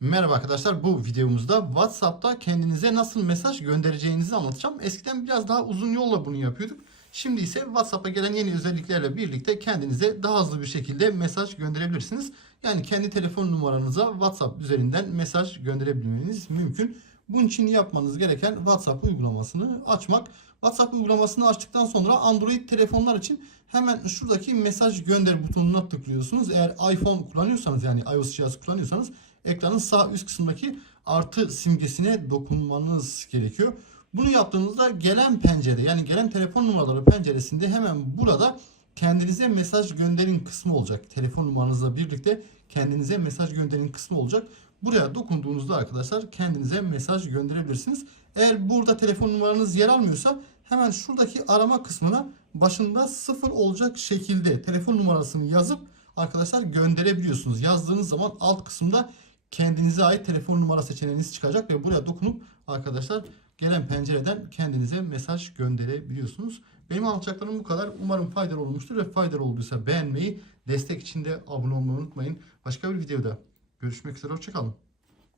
Merhaba arkadaşlar bu videomuzda WhatsApp'ta kendinize nasıl mesaj göndereceğinizi anlatacağım. Eskiden biraz daha uzun yolla bunu yapıyorduk. Şimdi ise WhatsApp'a gelen yeni özelliklerle birlikte kendinize daha hızlı bir şekilde mesaj gönderebilirsiniz. Yani kendi telefon numaranıza WhatsApp üzerinden mesaj gönderebilmeniz mümkün. Bunun için yapmanız gereken WhatsApp uygulamasını açmak. WhatsApp uygulamasını açtıktan sonra Android telefonlar için hemen şuradaki mesaj gönder butonuna tıklıyorsunuz. Eğer iPhone kullanıyorsanız yani iOS cihazı kullanıyorsanız ekranın sağ üst kısmındaki artı simgesine dokunmanız gerekiyor. Bunu yaptığınızda gelen pencerede yani gelen telefon numaraları penceresinde hemen burada kendinize mesaj gönderin kısmı olacak. Telefon numaranızla birlikte kendinize mesaj gönderin kısmı olacak. Buraya dokunduğunuzda arkadaşlar kendinize mesaj gönderebilirsiniz. Eğer burada telefon numaranız yer almıyorsa hemen şuradaki arama kısmına başında sıfır olacak şekilde telefon numarasını yazıp arkadaşlar gönderebiliyorsunuz. Yazdığınız zaman alt kısımda kendinize ait telefon numara seçeneğiniz çıkacak ve buraya dokunup arkadaşlar gelen pencereden kendinize mesaj gönderebiliyorsunuz. Benim anlatacaklarım bu kadar. Umarım faydalı olmuştur ve faydalı olduysa beğenmeyi, destek için de abone olmayı unutmayın. Başka bir videoda görüşmek üzere. Hoşçakalın.